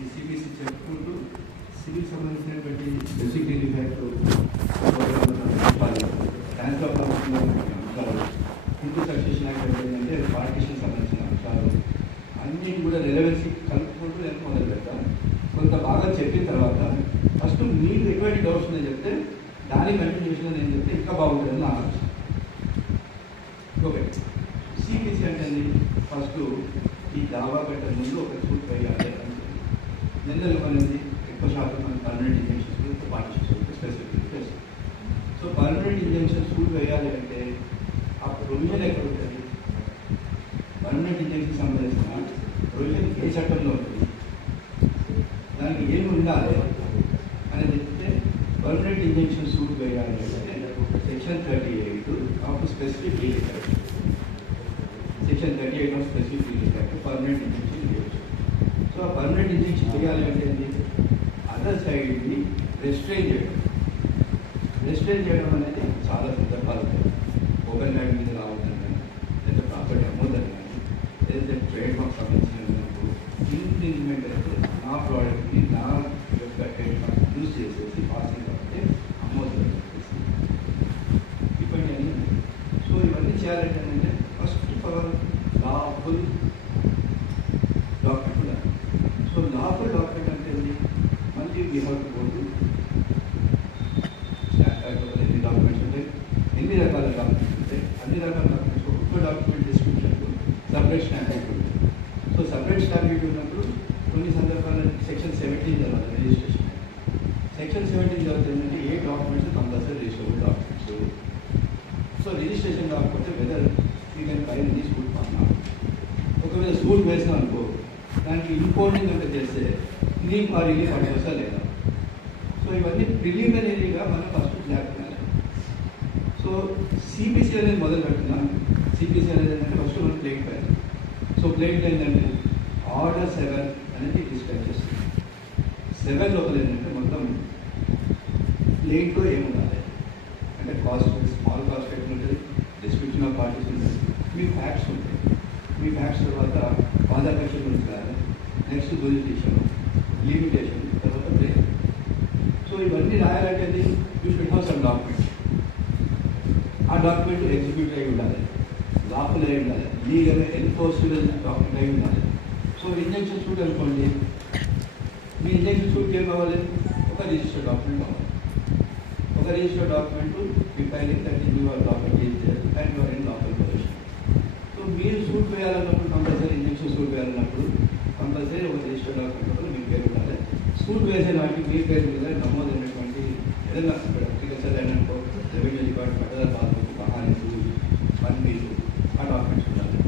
ఈ సిబిసి చెప్పుకుంటూ సివిల్ సంబంధించినటువంటి బేసిక్ రిలీఫ్ యాక్ట్ ట్రాన్స్ఫర్ సంబంధించినటువంటి అంశాలు, హిందూ సక్సెషన్ యాక్ట్ ఏంటంటే పార్టీషన్ సంబంధించిన అంశాలు అన్నిటి కూడా రెలవెన్సీ కలుపుకుంటూ నేను మొదలు పెడతాను. కొంత బాగా చెప్పిన తర్వాత ఫస్ట్ మీకు ఎటువంటి డౌట్స్ ఉన్నాయో చెప్తే దాని కంటిన్యూషన్ నేను చెప్తే ఇంకా బాగుంటుందని నా ఆలోచన. ఓకే, సిపిసి అంటే ఫస్ట్ ఈ దావా పెట్టే ముందు ఒక సూట్ వేయాలి అని జనరల్ అనేది ఎక్కువ శాతం మన పర్మనెంట్ ఇంజెక్షన్స్ పార్టీషన్స్ స్పెసిఫిక్ చేస్తాం. సో పర్మనెంట్ ఇంజెక్షన్ సూట్ వేయాలి అంటే ఆ ప్రొవిజన్ ఎక్కడ ఉంటుంది? పర్మనెంట్ ఇంజెక్షన్ సంబంధించిన ప్రొవిజన్ ఏ చట్టంలో ఉంటుంది, దానికి ఏమి ఉండాలి అనేది చెప్తే పర్మనెంట్ ఇంజెక్షన్ సూట్ వేయాలి అంటే section 38 of specific relief act, section 38 of specific relief act permanent injection చేయవచ్చు. సో ఆ పర్మనెంట్ ఇంజెక్షన్ చేయాలి అంటే అదర్ సైడ్ని రెస్ట్రైన్ చేయడం. రెస్ట్రైన్ చేయడం అనేది చాలా సందర్భాలు ఉంటాయి. ఓపెన్ ల్యాండ్ మీద రావద్దని కానీ, లేదా ప్రాపర్టీ అమ్మొద్దని కానీ, లేదా ట్రేడ్ మార్క్ సంబంధించినప్పుడు ఇన్ఫ్రింజ్మెంట్ అయితే నా ప్రోడక్ట్ని నా యొక్క ట్రేడ్ మార్క్ యూజ్ చేసేసి పాసింగ్ కాబట్టి అమ్మొద్దని చెప్పేసి ఇవన్నీ. సో ఇవన్నీ చేయాలంటే ఏంటంటే first of all lawful document ఉండాలి. సో లాఫుల్ డాక్యుమెంట్ అంటే మళ్ళీ we have to go to ఎన్ని డాక్యుమెంట్స్ ఉంటాయి, ఎన్ని రకాల డాక్యుమెంట్స్ ఉంటాయి, అన్ని రకాల డాక్యుమెంట్స్ ఒక్కొక్క డాక్యుమెంట్ డిస్క్రిప్షన్ సపరేట్ స్టాంప్ ఉంటుంది. సో సపరేట్ స్టాంప్ ఉన్నప్పుడు కొన్ని సందర్భాల్లో సెక్షన్ 17 చదవాలి రిజిస్ట్రేషన్. సెక్షన్ 17 చదువుతుందంటే ఏ documents compulsory registered documents. So registration కాకపోతే weather you can buy any school పన్నా. ఒకవేళ స్కూల్ వేసినా అనుకో, దానికి ఇంపోర్టింగ్ అంటే చేస్తే రిలీఫ్ ఆ రిలీఫ్ అడ్వసా లేదా. సో ఇవన్నీ ప్రిలిమినరీగా మనం ఫస్ట్ క్లారిఫై చేయాలి. సో సిపిసి అనేది మొదలు పెడుతున్నాం. సిపిసి అనేది ఏంటంటే ఫస్ట్ మనం ప్లేట్ పైన. సో ప్లేట్ ఏంటంటే ఆర్డర్ 7 అనేది డిస్క్రైబ్ చేస్తుంది. 7 లోపల ఏంటంటే మొత్తం ప్లేట్లో ఏముండాలి అంటే కాస్ట్, స్మాల్ కాస్ట్ ఎట్లా ఉంటుంది, డిస్క్రిప్షన్ ఆఫ్ పార్టీస్ ఉంటుంది, మీ ఫ్యాక్ట్స్ ఉంటాయి. మీ ఫ్యాక్ట్స్ తర్వాత కాంట్రాక్షన్ గురించి రాయాలి, నెక్స్ట్ జురిడిక్షన్, లిమిటేషన్, తర్వాత ప్లేట్. సో ఇవన్నీ రాయాలంటే you should have some document. ఆ డాక్యుమెంట్ ఎగ్జిక్యూట్ అయి ఉండాలి, లాఫుల్ అయి ఉండాలి, లీగల్ ఎన్ఫోర్స్బుల్ డాక్యుమెంట్ అయి ఉండాలి. సో ఇంజెక్షన్ సూట్ అనుకోండి, మీ ఇంజెక్షన్ సూట్కి ఏం కావాలి? ఒక రిజిస్టర్డ్ డాక్యుమెంట్ కావాలి. ఒక registered document defining that is your document is there and you're in lawful position. So మీరు సూట్ వేయాలన్నప్పుడు కంపల్సరీ ఇంజెక్షన్ సూట్ వేయాలన్నప్పుడు కంపల్సరీ ఒక రిజిస్టర్డ్ డాక్యుమెంట్ మీ పేరు ఉండాలి. సూట్ వేసే నాటికి మీ పేరు మీద నమోదైనటువంటి ఏదైనా అగ్రికల్చర్ ల్యాండ్ అనుకో, రెవెన్యూ డిపార్ట్మెంట్, ఆధార్ పాస్బుక్, బహానీస్, పన్మీలు, ఆ డాక్యుమెంట్స్ ఉండాలి.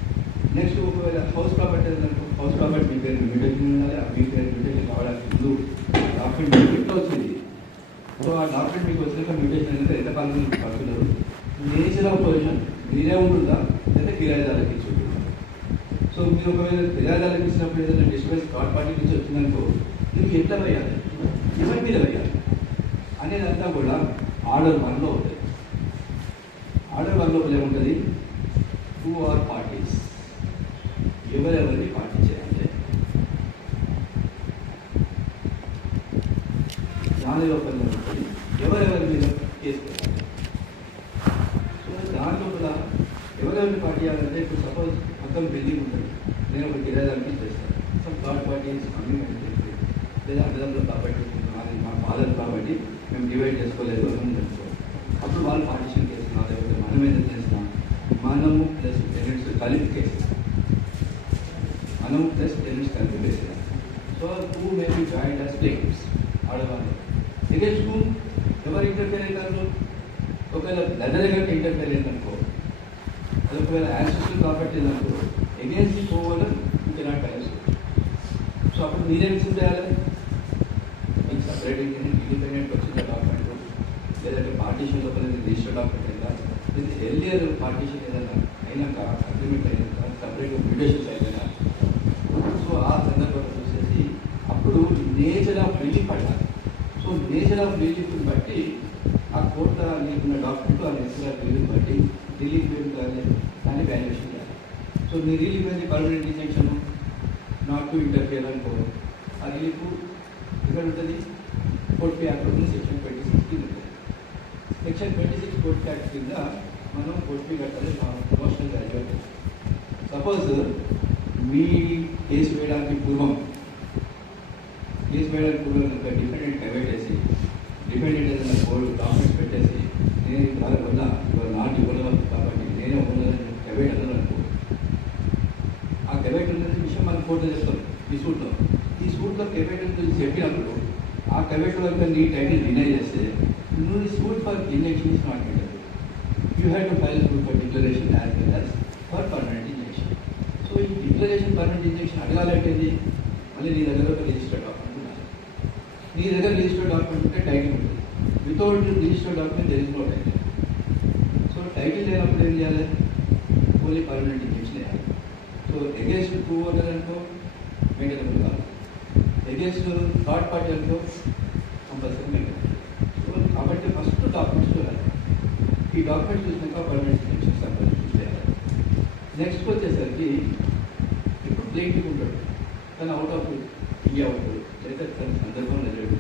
నెక్స్ట్ ఒకవేళ హౌస్ ప్రాపర్టీ ఏదనుకో, హౌస్ ప్రాపర్టీ మీ పేరు మ్యూటేషన్ ఉండాలి. ఆ మీ పేరు మ్యూటేషన్ కావడానికి ముందు డాక్యుమెంట్ మీకు వచ్చింది. సో ఆ డాక్యుమెంట్ మీకు వచ్చినాక మ్యూటేషన్ అనేది ఎంతకాలం మీకు పడుతున్నారు, నేచర్ ఆఫ్ పొజిషన్ మీరే ఉంటుందా లేదా కిరాయిదారులకు ఇచ్చి ఉంటుందా. సో మీరు ఒకవేళ కిరాయిదారులకు ఇచ్చినప్పుడు ఏదైనా డిస్టర్బెన్స్ థర్డ్ పార్టీ నుంచి వచ్చిందనుకో, మీకు ఎంత వేయాలి, ఎవరి మీద వేయాలి అనేదంతా కూడా ఆర్డర్ 1లో ఉంటుంది. ఆర్డర్ 1 లోపల ఏముంటుంది? హూ ఆర్ పార్టీస్, ఎవరెవరిని పార్టీ చేయాలి. దాని లోపల ఉంటుంది ఎవరెవరి మీద కేసు పెట్టాలి. సో దాని లోపల ఎవరెవరిని పార్టీ చేయాలంటే ఇప్పుడు సపోజ్ మొత్తం బిల్డింగ్ ఉంటుంది, నేను ఒక కిరాయిదారుని చేస్తాను. సో థర్డ్ పార్టీస్ కమ్యూనిటీ లేదా అన్నదమ్ములు కాబట్టి మా ఫాదర్ కాబట్టి మేము డివైడ్ చేసుకోలేదు అని తెలుసుకోవాలి. అప్పుడు వాళ్ళు పార్టీషన్ చేస్తున్నారు, లేకపోతే మనం ఏదైనా చేస్తున్నాం, మనము ప్లస్ టెనెంట్స్ కలిపి కేసు, మనము ప్లస్ టెనెంట్స్ కలిపి వేసేదాం. So to may be joint as claims ఆడవాళ్ళు ఎగెన్స్ట్ హూమ్ ఎవరు ఇంటర్ఫేర్ అవుతారు. ఒకవేళ బ్రదర్ దగ్గర ఇంటర్ఫేర్ అయిందనుకో, అది ఒకవేళ యాన్సిస్టర్ ప్రాపర్టీ ఉందనుకో, against the owner you cannot file. So అప్పుడు మీరేం చేయాలి? మీకు సపరేట్ ఇండిపెండెంట్ వచ్చిన డాక్యుమెంట్, లేదంటే పార్టీషన్ లోపల రిజిస్టర్డ్ డాక్యుమెంట్ అయిందా, లేదా ఎర్లియర్ పార్టీషన్ ఏదైనా అయినాక అగ్రిమెంట్ అయినాక సపరేట్ మ్యూటేషన్స్ అయినా. సో ఆ సందర్భంలో చూసేసి అప్పుడు నేచర్ ఆఫ్ రిలీఫ్ పడాలి. సో నేచర్ ఆఫ్ రిలీఫ్ని బట్టి ఆ కోర్టు నీకున్న డాక్యుమెంట్ ఆ నేచర్ ఆఫ్ రిలీఫ్ బట్టి రిలీఫ్ దాన్ని వాల్యుయేషన్ చేయాలి. సో మీ రిలీఫ్ అనేది permanent injection, not to interfere అనుకో, ఆ రిలీఫ్ ఇక్కడ ఉంటుంది కోర్ట్ పే యాక్ట్ ఉంటుంది, సెక్షన్ 26 కింద ఉంటుంది. సెక్షన్ 26 కోర్ట్ యాక్ట్ కింద మనం కోర్ట్ పే కట్టాలి ప్రమోషనల్ గ్రాడ్యుయేట్. సపోజ్ మీ కేసు వేయడానికి పూర్వం కనుక డిఫెండెంట్ అవాయిడ్ చేసి డిఫెండెంట్ ఏదైనా కోర్టు డాక్యుమెంట్స్ పెట్టేసి నేను ద్వారా వల్ల ఇవాళ నాటి ఇవ్వలేదు కాబట్టి నేనే ఉన్నదని అవాయిడ్ అన్నాను అనుకో, ఆ అవాయిడ్ ఉన్నది విషయం మనం కోర్టు చేస్తాం ఈ సూట్లో అవాయిడ్ గురించి చెప్పినప్పుడు ఆ అవాయిడ్ వల్ల నీ టైటిల్ డినై చేస్తే నువ్వు suit for injunction is not given. You have to file suit for declaration as well as for permanent injunction. So ఈ డిక్లరేషన్ పర్మనెంట్ ఇంజెక్షన్ అడగాలంటేది మళ్ళీ నీ దగ్గర ఒక రిజిస్టర్డ్ డాక్యుమెంట్ ఉండాలి. నీ దగ్గర రిజిస్టర్డ్ డాక్యుమెంట్ ఉంటే టైటిల్ ఉంటుంది. Without registered document there is no title. So title లేనప్పుడు ఏం చేయాలి? ఓన్లీ పర్మనెంట్ ఇంజెక్షన్ వేయాలి. సో అగేన్స్ట్ టూ ఓనర్ అనుకో మెయింటైనబుల్ కాదు, అగేన్స్ట్ థర్డ్ పార్టీ అనుకో కంపల్సరీ మెయింటైనబుల్. సో కాబట్టి ఫస్ట్ డాక్యుమెంట్స్ చూడాలి. ఈ డాక్యుమెంట్స్ చూసినాక పర్మనెంట్ ఇంజెక్షన్ సంబంధించి చేయాలి. నెక్స్ట్ వచ్చేసరికి ఇప్పుడు ప్లేటింగ్ ఉంటాడు, తను అవుట్ ఆఫ్ ఇండియా ఉంటాడు, లేదా తన సందర్భంలో లేడు,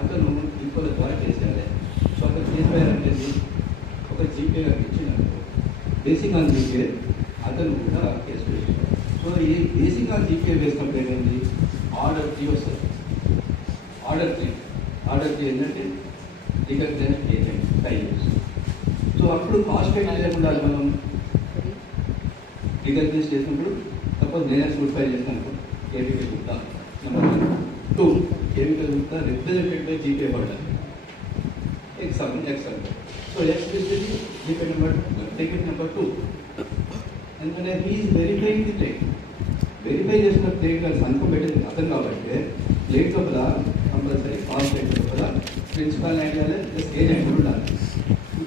అతను ఈక్వల్ ద్వారా చేసేయాలి. సో అతను చేసేయాలంటే ఒక జీపే ఇచ్చినప్పుడు బేసిక్ ఆన్ జీపే అతను కూడా కేసు వేసుకోవాలి. సో ఈ బేసిక్ ఆన్ జీపే వేసినప్పుడు ఏమైంది? ఆర్డర్ 3 వస్తుంది. ఆర్డర్ త్రీ ఏంటంటే రికగ్నైజ్ ఏజెంట్ 5 years. సో అప్పుడు కాస్ట్ పేమెంట్ లేకుండా మనం రికగ్నైజ్ చేసినప్పుడు సపోజ్ నేనే సూట్ ఫైల్ చేసినప్పుడు KVK Gupta number 1. 2 KVK Gupta represented by GPA holder example. So x is GPA number ticket number 2. ఎందుకంటే he is verifying the plate. Verify చేసిన plate సంతకం పెట్టింది అతను కాబట్టి ప్లేట్ లోపల కంపల్సరీ కాస్ట్ ప్లేట్ లోపల ప్రిన్సిపాల్ ఐడియాలే ప్లస్ ఏజెంట్ ఉండాలి.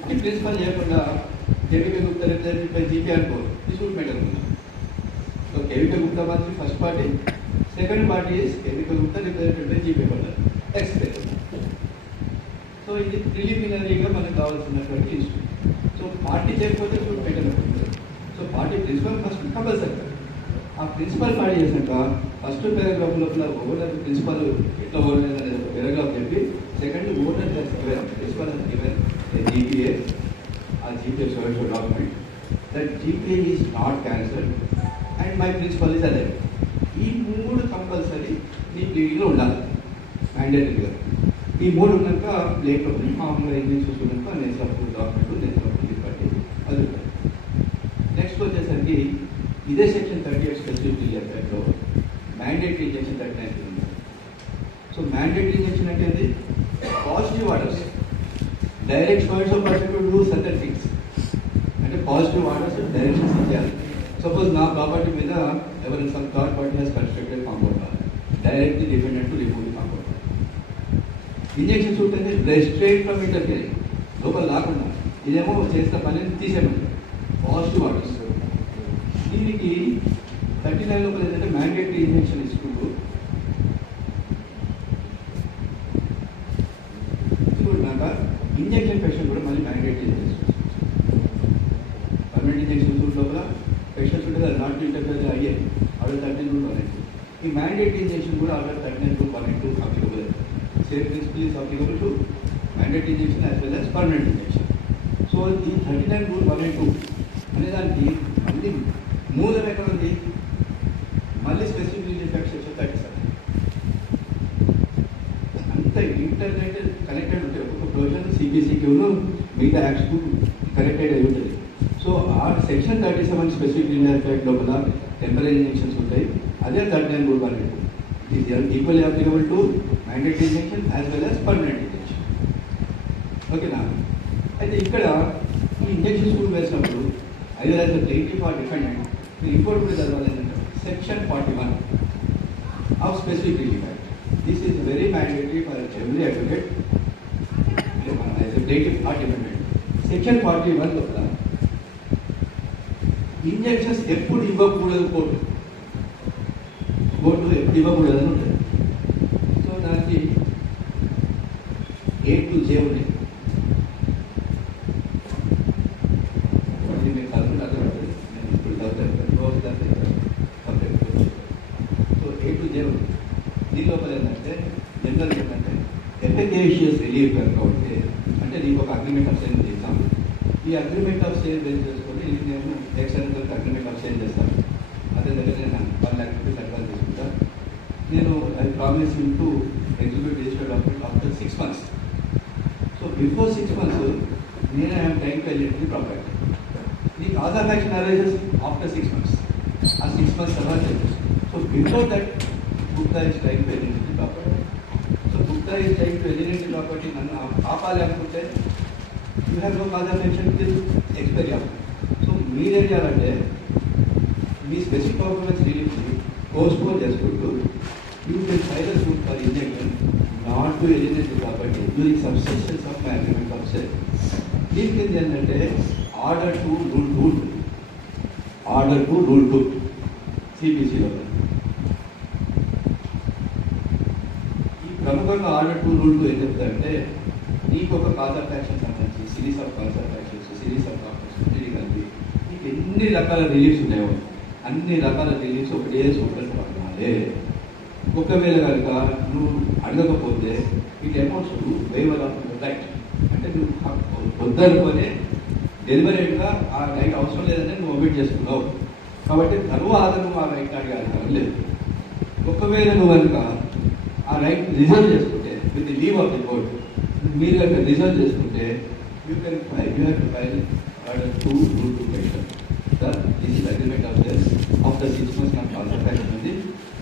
ఈ ప్రిన్సిపాల్ చేయకుండా KVK Gupta represented by GPA అనుకో సూట్ పెట్టనుకున్నాం. సో కేవీకే గుప్తా మాత్రం first party, second party is KVK Gupta represented by GPA holder ఎక్స్ ప్లేట్. సో ఇది ప్రిలిమినరీగా మనకు కావాల్సినటువంటి ఇష్యూ. సో పార్టీ చేయకపోతే సూట్ పెట్టనుకుంటుంది. So party principal first compulsory. ఆ ప్రిన్సిపల్ పార్టీ చేసినాక ఫస్ట్ పారాగ్రాఫ్ లోపల ఓనర్ ప్రిన్సిపల్ ఎట్లా ఓనర్ అనేది ఒక పారాగ్రాఫ్ చెప్పి second owner principal given GPA. ఆ GPA shows document that GPA is not cancelled and my principle is అదే. ఈ 3 కంపల్సరీ నీ ప్లేట్లో ఉండాలి మ్యాండేటరీగా. ఈ 3 ఉన్నాక ప్లేట్లో మామూలుగా ఇంగ్లీష్ చూసుకున్నాక nature of document nature of బట్టి అది ఉంటుంది. నెక్స్ట్ వచ్చేసరికి ఇదే సెక్షన్ 38 స్పెసిఫిక్ ఎఫెక్ట్లో మ్యాండేటరీ ఇంజెక్షన్ 39 ఉంది. సో మ్యాండేటరీ ఇంజెక్షన్ అంటే అది positive orders direct points of person to do certain things. అంటే పాజిటివ్ ఆర్డర్స్ డైరెక్షన్స్ ఇచ్చేయాలి. సపోజ్ నా ప్రాపర్టీ మీద ఎవరైనా some third party has constructed compound directly defendant to remove the compound. Injection suit అంటే restrain from interfering, లోపల రాకుండా ఇదేమో చేసిన పనిని తీసేయమంటారు పాజిటివ్ ఆర్డర్స్. దీనికి 39 లోపల ఏంటంటే మ్యాండేటరీ ఇంజెక్షన్ ఇస్తుంటూ చూడక ఇంజెక్షన్ పేషెంట్ కూడా మళ్ళీ mandatory injection permanent injection suit లోపల పేషెంట్స్ ఉంటే అది నాట్ ఇంటర్ఫియర్ అయ్యే ఆర్డర్ 13 రూల్ 182. ఈ మ్యాండేటరీ ఇంజెక్షన్ కూడా order 39 rule 182 applicable. Same principle is applicable to mandatory injection as well as permanent injunction. So ఈ 39 రూల్ 182 అనేదానికి మళ్ళీ మూలం ఎక్కడ ఉంది? మళ్ళీ స్పెసిఫిక్ రిలీఫ్ సెక్షన్ 37. అంత ఇంటర్నెట్ కనెక్టెడ్ ఉంటాయి. ఒక్కొక్క ప్రొవిజన్ సిబిసిక్యూను మిగతా యాక్ట్స్కు కనెక్టెడ్ అయి ఉంటుంది. సో ఆ సెక్షన్ 37 స్పెసిఫిక్ రిలీఫ్ యాక్ట్ లోపల టెంపరీ ఇంజెక్షన్స్ ఉంటాయి. అదే 39 rule 182 is equally applicable to mandatory injection as well as permanent injection. ఓకేనా? అయితే ఇక్కడ ఈ ఇంజెక్షన్ స్కూల్ వేసినప్పుడు either as the plaintiff or defendant మీరు ఇంకోటి కూడా చదవాలి ఏంటంటే section 41 of specific relief act. This is very mandatory for every advocate as a plaintiff or defendant. Section 41 లోపల ఇంజెక్షన్స్ ఎప్పుడు ఇవ్వకూడదు కోర్టు ఎప్పుడు ఇవ్వకూడదు అని ఉంటుంది. సో దానికి A to J ఉన్నాయి. మీరు కలుపుకుంటే అర్థం ఉంటుంది. నేను ఇప్పుడు సో A to J ఉంది. దీనిలో లోపల ఏంటంటే జనరల్ ఏంటంటే ఎఫెకేషియస్ రిలీఫ్ కనుక ఉంటే అంటే నీకు ఒక అగ్రిమెంట్ ఆఫ్ సేల్ చేస్తాము. ఈ అగ్రిమెంట్ ఆఫ్ సేల్ బేస్ చేసుకొని నేను ఎక్స్టర్నల్ అగ్రిమెంట్ ఆఫ్ సేల్ చేస్తాను. అదే దగ్గర నేను 1 lakh rupees అడ్వాన్స్ తీసుకుంటా. నేను I promise you to execute register document after 6 months. So before 6 months నేను I'm time to eligibility property. The cause of action arises after 6 months. ఆ 6 months తర్వాత so before that Gupta is trying to alienate the property. So Gupta is trying to alienate the property. నన్ను ఆపాలి అనుకుంటే you have no cause of action till expiry of. So మీరేం చేయాలంటే మీ specific performance రిలీఫ్ని postpone చేసుకుంటూ you can file a suit for injunction not to eliminate the property during subsistence of my agreement of sale. దీని కింద ఏంటంటే order to rule 2 సిపిసిలో ఈ ప్రముఖంగా ఆర్డర్ టు రూల్ 2 ఏం చెప్తారంటే నీకు ఒక కాజ్ ఆఫ్ యాక్షన్ సంబంధించి series of cause of actions, series of opportunity కలిపి నీకు ఎన్ని రకాల రిలీఫ్స్ ఉన్నాయో అన్ని రకాల రిలీఫ్స్ ఒకటే సూపర్ పడాలి. ఒకవేళ కనుక నువ్వు అడగకపోతే it amounts to waiver of right. అంటే నువ్వు వద్దనుకొని డెలివరీగా ఆ రైట్ అవసరం లేదంటే నువ్వు ఒమిట్ చేసుకున్నావు కాబట్టి తర్వాత నువ్వు ఆ రైట్ అడిగే అధికారం లేదు. ఒకవేళ నువ్వు కనుక ఆ రైట్ రిజర్వ్ చేసుకుంటే with the leave of the court మీరు కనుక రిజర్వ్ చేసుకుంటే you have to file order to rule 2 petition. Sir this is agreement of sale after 6 months నాకు కాన్సెప్ట్ ఉంది.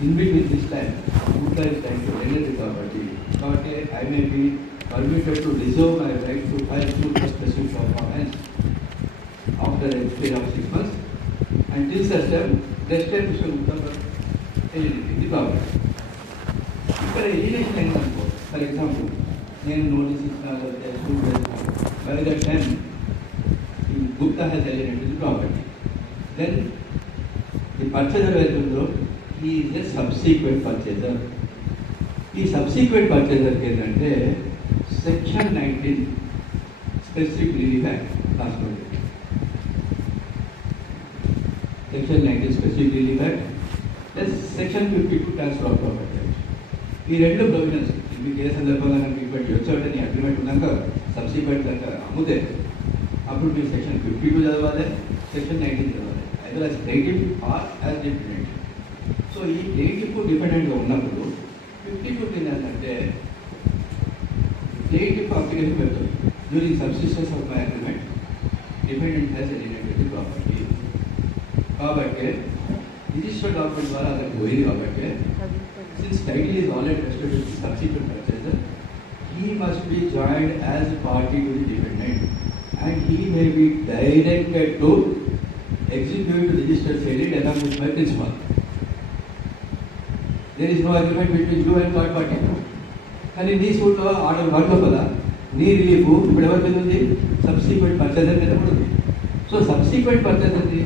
In between this time Gupta is trying to alienate the property. కాబట్టి I may be permitted to reserve my right to file suit for specific performance after a period of 6 months until such time restitution of the property. ఇక్కడ alienation అయిందనుకో, for example నేను notice ఇచ్చిన suit వేసినాను, by that time Gupta has alienated the property. Then the purchaser వెళ్తుందో he is a subsequent purchaser. ఈ subsequent పర్చేజర్కి ఏంటంటే section 19 specific relief act రాసుకోండి. Section 19 specific relief act plus section 52 transfer of property act. ఈ రెండు provisions మీకు ఏ సందర్భంగా నాకు ఇప్పటి వచ్చాడంటే నీ అగ్రిమెంట్ ఉన్నాక సబ్సిక్వెంట్ కనుక అమ్ముతే అప్పుడు మీరు సెక్షన్ 52 చదవాలి, సెక్షన్ 19 చదవాలి, either as plaintiff or as defendant. So ఈ ప్లేటివ్ డిపెండెంట్గా ఉన్నప్పుడు 52 ఏంటంటే ప్లేటివ్ అప్లికేషన్ పెడుతుంది. During subsistence of my agreement defendant has alienated the property. కాబట్టి రిజిస్టర్డ్ డాక్యుమెంట్ ద్వారా అతనికి పోయింది కాబట్టి since title is already vested to subsequent purchaser he must be joined as party to the defendant and he may be directed to execute registered sale it along with my principal. There is no agreement between you and third party. కానీ నీ సూట్లో order 1 లోపల నీ relief ఇప్పుడు ఎవరి మీద ఉంది? Subsequent purchaser మీద కూడా ఉంది. సో సబ్సిక్వెంట్ పర్చేజర్ని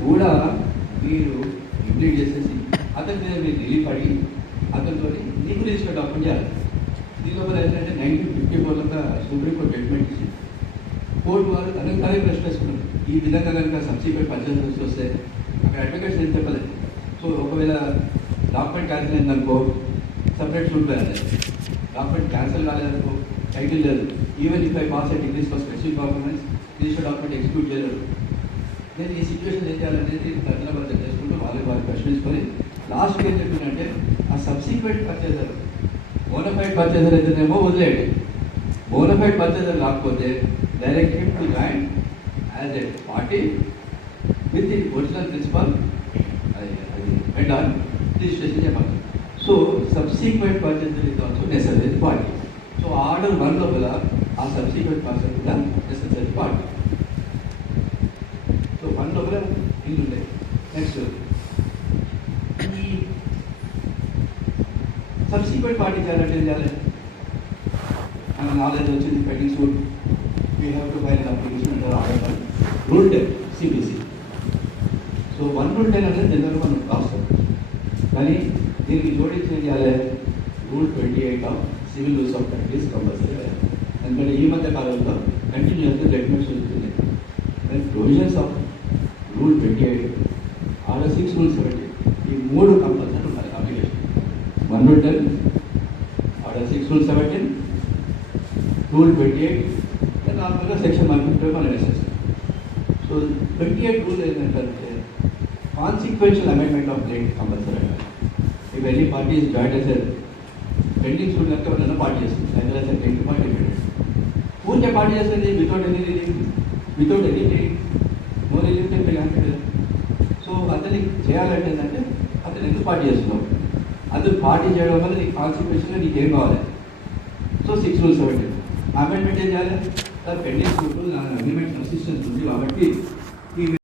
కూడా మీరు ఇంప్లీట్ చేసేసి అతని మీద మీరు రిలీఫ్ అడిగి అతనితో నీకు రిజిస్టర్ డాక్యుమెంట్ చేయాలి. దీని లోపల ఏంటంటే 1954 సుప్రీంకోర్టు జడ్జ్మెంట్ ఇచ్చి కోర్టు వారు తనకు ప్రశ్న వేసుకున్నారు. ఈ విధంగా కనుక సబ్సిక్వెంట్ పర్చేజర్స్ వస్తే అక్కడ అడ్వకేట్స్ ఏం చెప్పలేదు. సో ఒకవేళ డాక్యుమెంట్ క్యాన్సిల్ అయిందనుకో సపరేట్ షూట్ వేయాలి. డాక్యుమెంట్ క్యాన్సిల్ కాలేదనుకో టైటిల్ లేదు. Even if I pass degrees for specific performance register document execute చేయలేదు. నేను ఈ సిచ్యువేషన్ ఏం చేయాలనేది తగిన బద్దలు చేసుకుంటూ వారికి ప్రశ్నించుకొని లాస్ట్కి ఏం చెప్పిందంటే ఆ సబ్సిక్వెంట్ పర్చేజర్ బోనఫైడ్ పర్చేజర్ అయితేనేమో వదిలేయండి, బోనఫైడ్ పర్చేజర్ కాకపోతే direct to join as a party with the original principal and on registration చేయమంటారు. So subsequent purchaser is also necessary party. So order 1 లోపల ఆ సబ్సిక్వెంట్ పర్సన్ కూడా నెసెసరీ పార్టీ. సో 1 లోపల ఇల్లు ఉంటాయి. నెక్స్ట్ ఈ సబ్సిక్వెంట్ పార్టీ చేయాలంటే ఏం చేయాలి? మన నాలెడ్జ్ వచ్చింది pending suit we have to file application అంటారు order rule 10 CPC. So 1 rule 10 అనేది జనరల్గా మనం రాస్తాం. కానీ దీనికి జోడించి ఏం చేయాలి? Rule 28 of civil rules of practice compulsory. ఎందుకంటే ఈ మధ్య కాలంలో కంటిన్యూస్గా జడ్జ్మెంట్స్ వస్తున్నాయి. దాని provisions of rule 28 order 6 rule 70 ఈ 3 కంపల్సరీ ఉండాలి అప్లికేషన్. 1 రూల్ 10 అక్కడ 6 రూల్ 17 రూల్ 28 నార్మల్గా సెక్షన్ 155 మనం వేసేస్తాం. సో 28 రూల్ ఏంటంటే consequential amendment of date compulsory అంటారు. If any party is joint as pending rule కనుక ఎవరైనా పార్టీ చేస్తుంది యాజ్ ఎ టెంట్ పార్టీ ఊరికే పార్టీ చేస్తుంది without any no relief. So అతన్ని చేయాలంటే ఏంటంటే అతను ఎందుకు పార్టీ చేస్తున్నావు, అతను పార్టీ చేయడం వల్ల నీకు కాన్సిక్వెన్షన్గా నీకు ఏం కావాలి. సో 6 రూల్ 17 అమెండ్మెంట్ ఏం చేయాలి, పెండింగ్ రూల్ అగ్రిమెంట్ అసిస్టెన్స్ ఉంది కాబట్టి